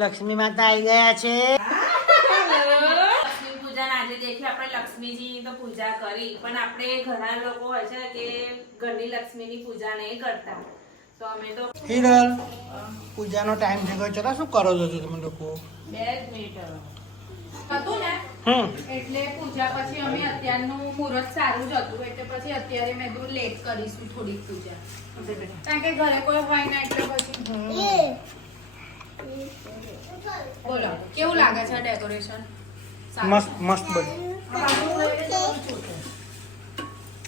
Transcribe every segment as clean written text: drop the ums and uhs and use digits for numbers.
લક્ષ્મી માતા આવી ગયા છે. લક્ષ્મી પૂજા આજે દેખી આપણે લક્ષ્મીજી તો પૂજા કરી, પણ આપણે ઘણા લોકો હોય છે કે ઘરની લક્ષ્મીની પૂજા નહીં કરતા, તો અમે તો હિરલ પૂજાનો ટાઈમ થઈ ગયો. ચલો શું કરો છો તમે લોકો? 2 મિનિટ હતું ને એટલે પૂજા પછી અમે અત્યારનું મુહૂર્ત સારું જ હતું એટલે પછી અત્યારે મેં દૂર લેટ કરીશું થોડીક પૂજા, કારણ કે ઘરે કોઈ હોય ને એટલે પછી. બોલો કેવું લાગે છે ડેકોરેશન? મસ્ત મસ્ત બની.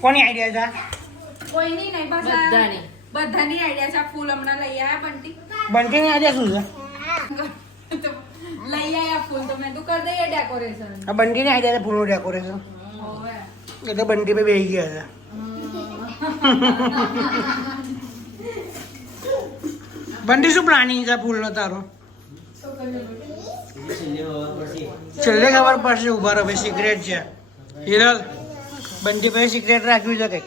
કોની આઈડિયા છે? કોઈની નહીં, બસ બધાની. બધાની આઈડિયા છે. ફૂલ હમણાં લઈ આવ્યા બંટી, બંટીની આઈડિયા શું છે? લઈ આવ્યા ફૂલ તો મેં તું કરી દઈએ ડેકોરેશન. આ બંટીની આઈડિયા છે ફૂલનું ડેકોરેશન. એટલે બંટી પે બેસી ગયા છે. બંટી શું પ્લાનિંગ છે ફૂલનો તારો? છેલ્લે ખબર પડશે. ઉભા રહો ભાઈ, સિક્રેટ છે. હિરલ બંટી ભાઈ સિક્રેટ રાખ્યું છે કઈ?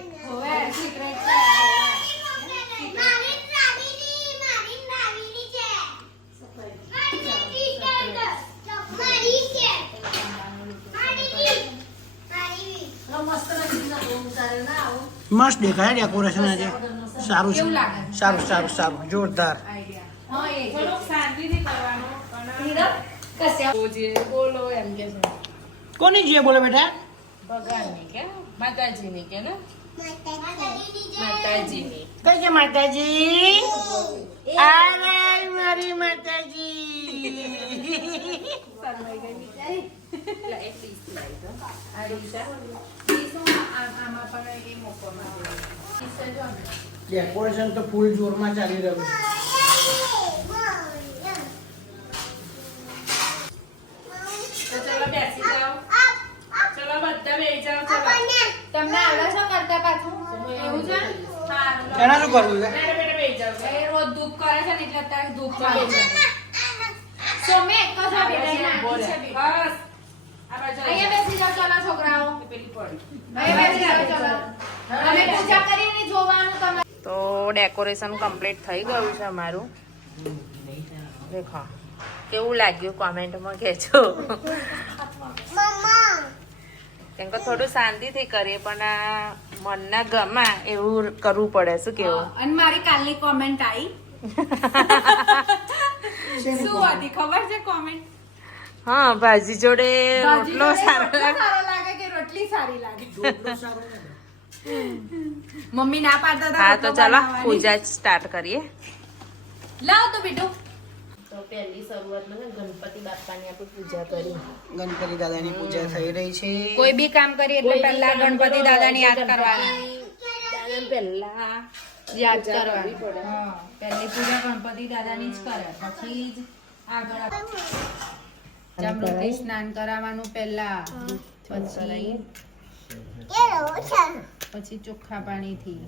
મસ્ત દેખાય ડેકોરેશન આજે. સારું છે, સારું સારું સારું, જોરદાર. થોડુંક શાંતિથી કરવાનું, બોલો એમ કે છે કોની જીએ બોલો બેટા? ભગવાનની કે માતાજીની કે ને માતાજીની. કઈ છે માતાજી? અરે મારી માતાજી. ડેકોરેશન તો ફૂલ જોરમાં ચાલી રહ્યું છે. તો ચલો બેસી જાઓ, ચલો બધા બેસી જાઓ. ચલો તમને આવડે છે કરતા પાછું એવું છે? એના શું કરવું છે? બેઠા બેઠા બેસી જાઓ. એ રોજ ધૂપ કરે છે ને એટલે અત્યારે ધૂપ ચાલે છે. સોમે એક જ આ બેટાઈ નાખી છે બેટા. બસ આ બાજુ અહીંયા બેસી જાઓ ચલો છોકરાઓ. પેલી પડી. અહીંયા બેસી જાઓ ચલો. અમે પૂજા કરીને જોવાનું તમે. તો ડેકોરેશન કમ્પ્લીટ થઈ ગયું છે અમારું. દેખો કેવું લાગ્યું કોમેન્ટમાં કહેજો. કેમ કે થોડું શાંતિથી કરીએ પણ આ મનના ગમા એવું કરવું પડે. શું કેવું? અને મારી કાલની કોમેન્ટ આવી. શું હતી ખબર છે કોમેન્ટ? હા, ભાજી જોડે ભાજી રોટલો જોડે સારો રોટલો લાગે. સારો લાગે કે રોટલી સારી લાગે? મમ્મી ના પાડતા હતા હા તો રોટલો ચાલો બનાવવાની. પૂજા સ્ટાર્ટ કરીએ. લાવ તો બેટુ. તો પહેલી શરૂઆતમાં ગણપતિ બાપાની આપણે પૂજા કરી. ગણપતિ દાદાની પૂજા થઈ રહી છે. કોઈ બી કામ કરીએ એટલે પહેલા ગણપતિ દાદાને યાદ કરવાના. પહેલા યાદ કરવી કરવાની. હા, પહેલી પૂજા ગણપતિ દાદાની જ કરે પછી જ આગળ જામૃતિ સ્નાન કરાવવાનું પહેલા, પછી ચોખ્ખા પાણીથી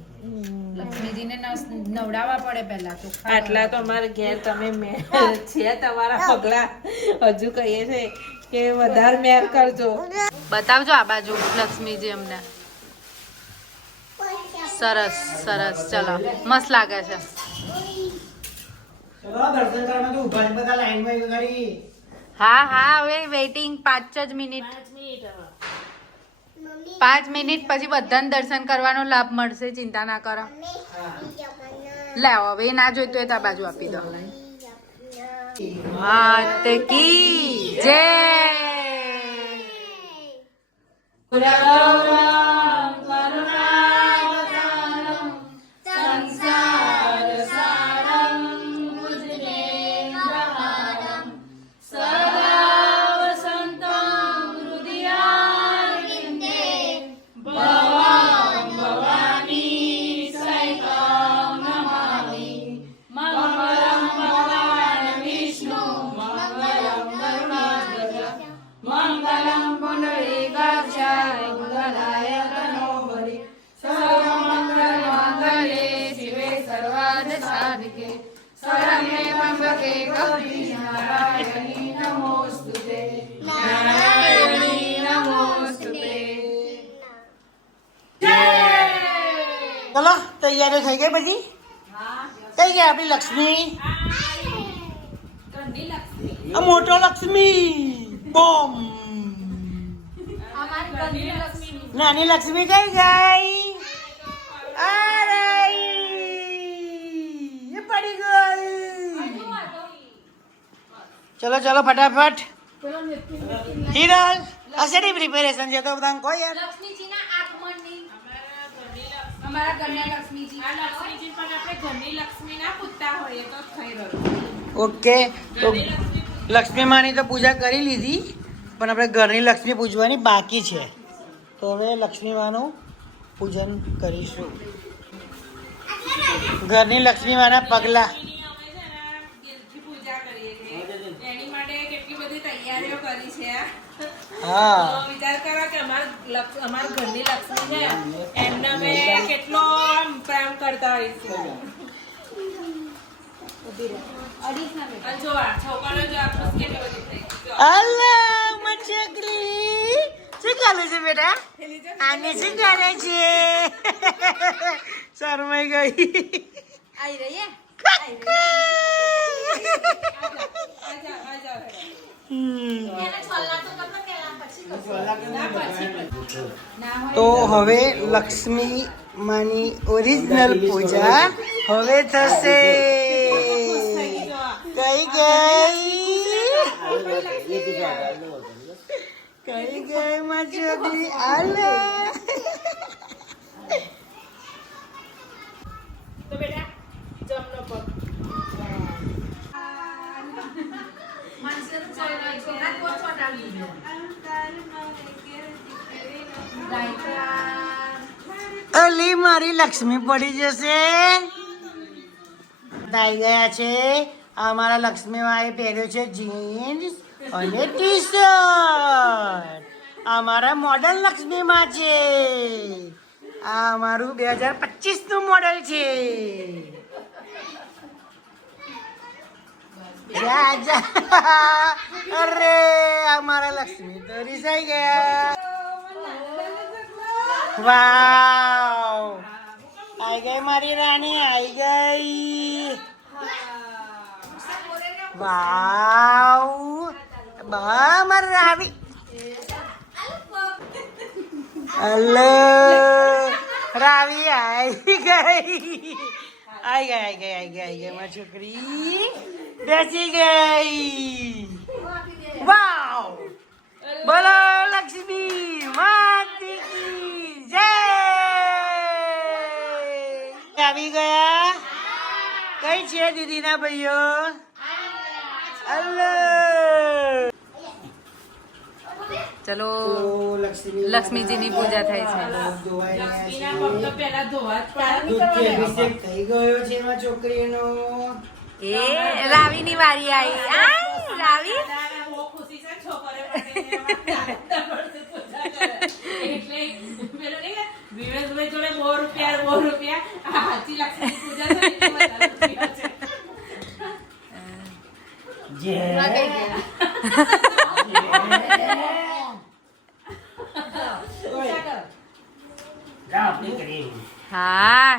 લક્ષ્મીજીને નવડાવવા પડે પહેલા ચોખ્ખા આટલા તો અમારે ઘેર તમે મેર છે તમારા પગલા હજુ કહીએ છે કે વધારે મેર કરજો. બતાવજો આ બાજુ લક્ષ્મીજી અમને. સરસ સરસ, ચલો મસ્ત લાગે છે. ચલો દર્શન કરવા તો ઉભા છે બધા લાઈનમાં ગાડી. હા હા, હવે વેઇટિંગ 5 જ મિનિટ. 5 મિનિટ પછી બધાને દર્શન કરવાનો લાભ મળશે, ચિંતા ના કરો. લાવો હવે એ ના જોઈતું હોય તો આ બાજુ આપી દો. માત કી જય. ચલો તૈયારી થઈ ગઈ બધી? થઈ ગઈ આપણી લક્ષ્મી. ઘરની લક્ષ્મી. આ મોટો લક્ષ્મી બોમ. અમારી ઘરની લક્ષ્મી. નાની લક્ષ્મી કઈ ગઈ? અરે એ પડી ગઈ. ચલો ચલો ફટાફટ. હિરલ અસેની પ્રિપેરેશન છે તો બધાને કહો યાર. લક્ષ્મીજીના આગમનની અમારા અમારા ઘરની લક્ષ્મી. ઘરના લક્ષ્મીજી આ લક્ષ્મીજી પણ આપણે ઘરની લક્ષ્મી ના પૂજતા હોઈએ તો થઈ રહ્યું. ઓકે તો લક્ષ્મી માની તો પૂજા કરી લીધી પણ આપણે ઘરની લક્ષ્મી પૂજવાની બાકી છે તો હવે લક્ષ્મી માનું પૂજન કરીશું. ઘરની લક્ષ્મી માના પગલા. લક્ષ્મીની અમે છે ને દિલથી પૂજા કરીએ છીએ. એની માટે કેટલી બધી તૈયારીઓ કરી છે. હા તો વિચાર કરો કે અમારા ઘરની લક્ષ્મી છે એમને અમે કેટલો આમ પ્રેમ કરતા હોઈશું. અને જો આ છોકરો જો આ ખુશ કેટલી બધી થઈ ગઈ. જો. અલ્લા મચકલી શું ચાલે છે બેટા? આને શું ચાલે છે? શરમાઈ ગઈ. આવી રહી હે? આજા. હમ. એને છલ્લા તો કરતો પહેલા પછી કરશો. ના હોય તો હવે લક્ષ્મી માની ઓરિજિનલ પૂજા હવે થશે. કઈ ગઈ મચકલી? આલે તો બેટા જમનો પગ. માનસર છોકરા કોણ છોટાડી દીધો ગાયત્રા અલી મારી લક્ષ્મી પડી જશે. આવી ગયા છે. અમારા લક્ષ્મી માએ પહેર્યો છે જીન્સ અને ટી શર્ટ. અમારા મોડલ લક્ષ્મી માં છે. આ અમારું 2025 નું મોડલ છે. જા જા. અરે અમારા લક્ષ્મી તો રીસાઈ ગયા. વાવ આઈ ગઈ મારી રાણી આઈ ગઈ. વાવ બા મારી રાવી. હલો રાવી આવી ગઈ. આઈ ગઈ મારી છોકરી બેસી ગઈ. વાવ બોલો લક્ષ્મી માતી કી જય. આવી ગયા. કઈ છે દીદીના ભાઈઓ? હલો ચલો લક્ષ્મીજીની પૂજા થાય છે. લક્ષ્મીના પગ તો પહેલા ધોવા જ પડે. દૂધથી અભિષેક થઈ ગયો છે એમાં છોકરીનો. એ રાવીની વારી આવી. આય રાવી દાદાને બહુ ખુશી છે છોકરીઓ માટે એમાં પૂજા કરે. એટલે પેલું નહીં કે વિવેકભાઈ જોડે બહુ રૂપિયા આ સાચી લક્ષ્મી પૂજા છે એટલે વધારે રૂપિયા છે. હા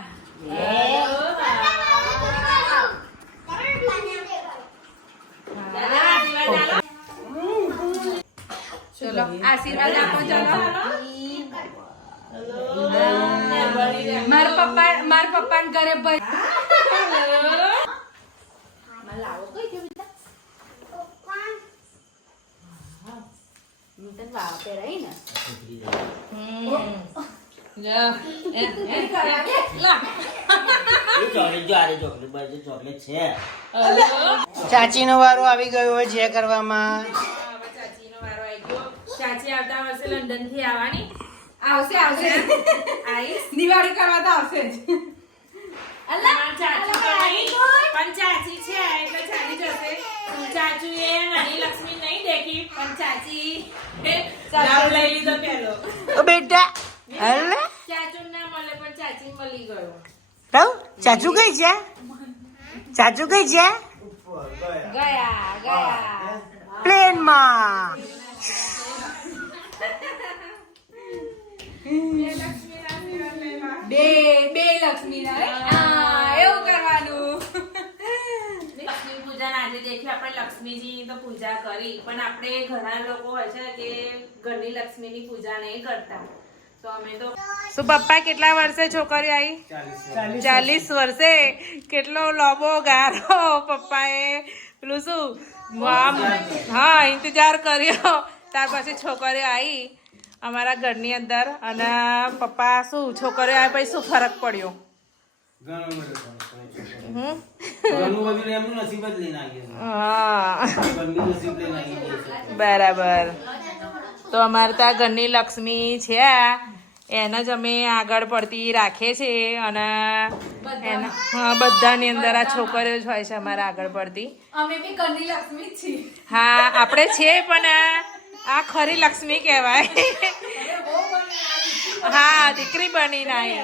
ચલો આશીર્વાદ આપો. ચલો માર પપ્પા ઘરે લાવો કઈ ગયો બેટા પહેરાઈ ને ચાચી નો વારો આવી ગયો હોય છે કરવામાં. ચાચીનો વારો આવી ગયો. ચાચી આવતા વર્ષે લંડન થી આવવાની. આવશે આવીશ. દિવાળી કરવા તો આવશે જ. અમાર ચાચી તો નહીં, પણ ચાચી છે એટલે ચાલી જશે. ચાચુ એ નાની લક્ષ્મી નહીં દેખી પણ ચાચી લાભ લઈ લીધો પેલો. ઓ બેટા હલે ચાચુ ના મળે પણ ચાચી મળી ગયો. રાવ ચાચુ કઈ છે? ચાચુ કઈ છે? ગયા પ્લેનમાં. બે લક્ષ્મી ના એવું કરવાનું. લક્ષ્મી પૂજન આજે પહેલેથી આપણે લક્ષ્મીજીની તો પૂજા કરી, પણ આપણે ઘણા લોકો હોય છે કે ઘરની લક્ષ્મીની પૂજા નહીં કરતા. તો અમે તો શું પપ્પા કેટલા વર્ષે છોકરી આવી? 40 વર્ષે. કેટલો લોબો ગારો પપ્પાએ પેલું શું હા ઇંતજાર કર્યો, ત્યાર પછી છોકરીઓ આવી અમારા ઘરની અંદર. અને પપ્પા શું છોકરીઓ આવી પછી શું ફરક પડ્યો? બરાબર. તો અમારે ત્યાં ઘરની લક્ષ્મી છે, એને જ અમે આગળ પડતી રાખે છે. અને એના બધાની અંદર આ છોકરીઓ જ હોય છે અમારે આગળ પડતી. અમે બી ઘરની લક્ષ્મી જ છીએ. હા આપણે છે, પણ આ ખરી લક્ષ્મી કહેવાય. હા દીકરી બની નાઈ.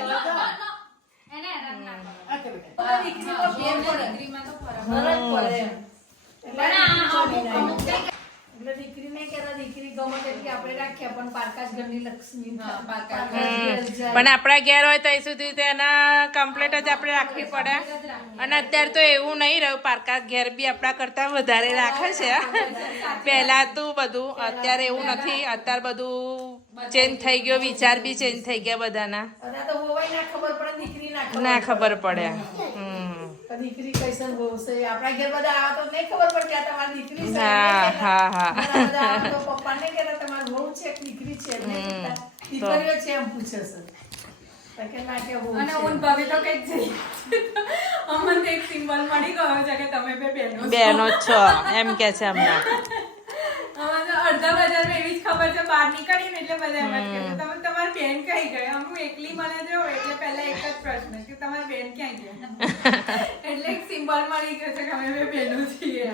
પણ આપણા ઘેર હોય ત્યાં સુધી તેના કમ્પ્લેટ જ આપણે રાખવી પડે. અને અત્યારે તો એવું નહીં રહ્યું, પારકા ઘેર બી આપણા કરતા વધારે રાખે છે. પહેલા તો બધું, અત્યારે એવું નથી. અત્યારે બધું ચેન્જ થઈ ગયો, વિચાર બી ચેન્જ થઈ ગયા બધાના. ના ખબર પડે. દીકરી કૈસન બોલશે આપણા ઘેર બધા આવા તો નહીં ખબર પડતી આ તમારી દીકરી છે. હા તો પપ્પાને કહેતા તમારી વહુ છે કે દીકરી છે, દીકરીઓ છે એમ પૂછે છે. અને હું ભાભી તો કઈ જઈ અમને એક સિમ્બોલ મળી ગયો છે કે તમે બે બહેનો જ છો એમ કે છે હમણાં. અડધા બજારમાં એવી જ ખબર છે, બહાર નીકળીને એટલે બધા એમ જ કહે છે તમે તમારી બેન કઈ ગઈ. હું એકલી મને જો એટલે પહેલા એક જ પ્રશ્ન કે તમારી બેન ક્યાં ગઈ. એટલે એક સિમ્બોલ મળી ગયો છે કે અમે બે બહેનો છીએ.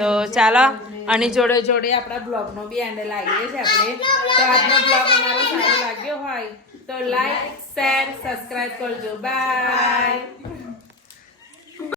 તો ચાલો, આની જોડે જોડે આપણા બ્લોગનો બી એન્ડ લાવીએ છીએ આપણે. તો આજનો બ્લોગ અમારો સારો લાગ્યો હોય તો લાઈક, શેર, સબસ્ક્રાઇબ કરજો. બાય.